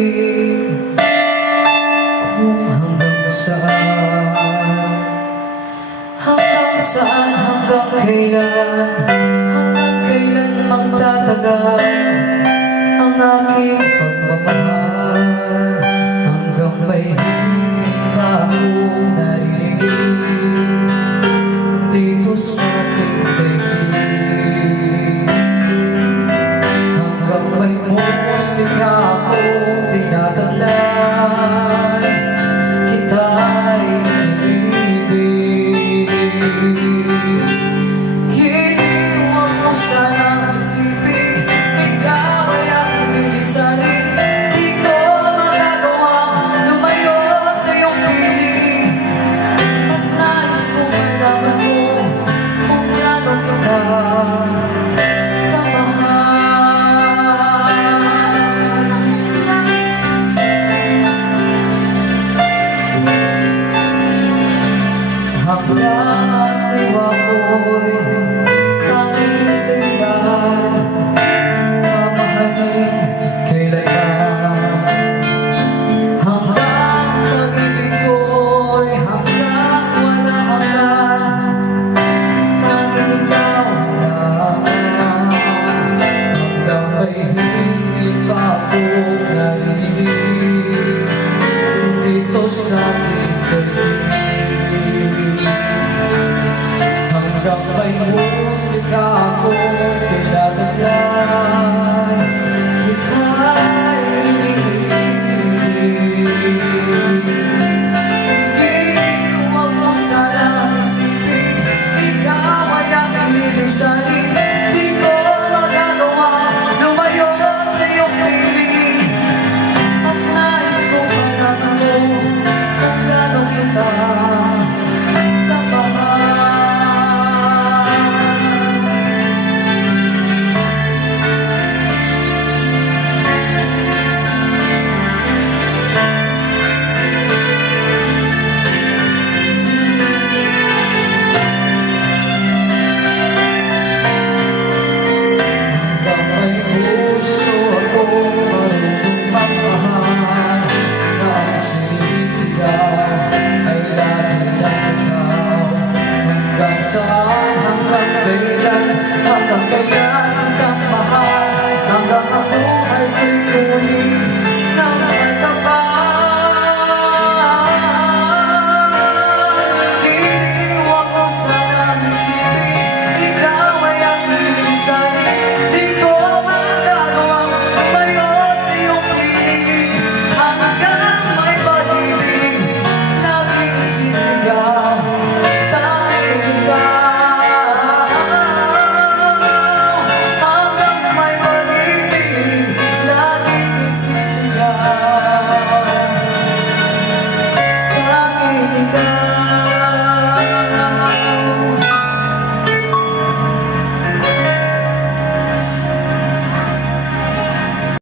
pag-ibig kung hanggang saan, hanggang kailan magtatagal ang aking pagmamahal, hanggang may himig na akong naririnig dito sa ating daigdig, hanggang may musika akong tinataglay, kita'y iniibig. Huwag mo sanang isipin, ikaw ay aking bilisanin. Di ko magagawang lumayo sa iyong piling, at nais ko malaman mo kung gaano kita hanggang ang diwa ko'y tanging sa'yo, mamahalin kailanman. Hanggang pag-ibig ko'y hanggang wala hanggan, tanging ikaw lamang. Hanggang may hingin pa akong narinig dito sa ating daigdig, hanggang may musika akong tinataglay, kita'y iniibig. Huwag mo sanang isipin, ikaw ay aking lilisanin. Di ko magagawa lumayo sa iyong piling, at nais ko malaman mo kung gaano kita hanggang kailan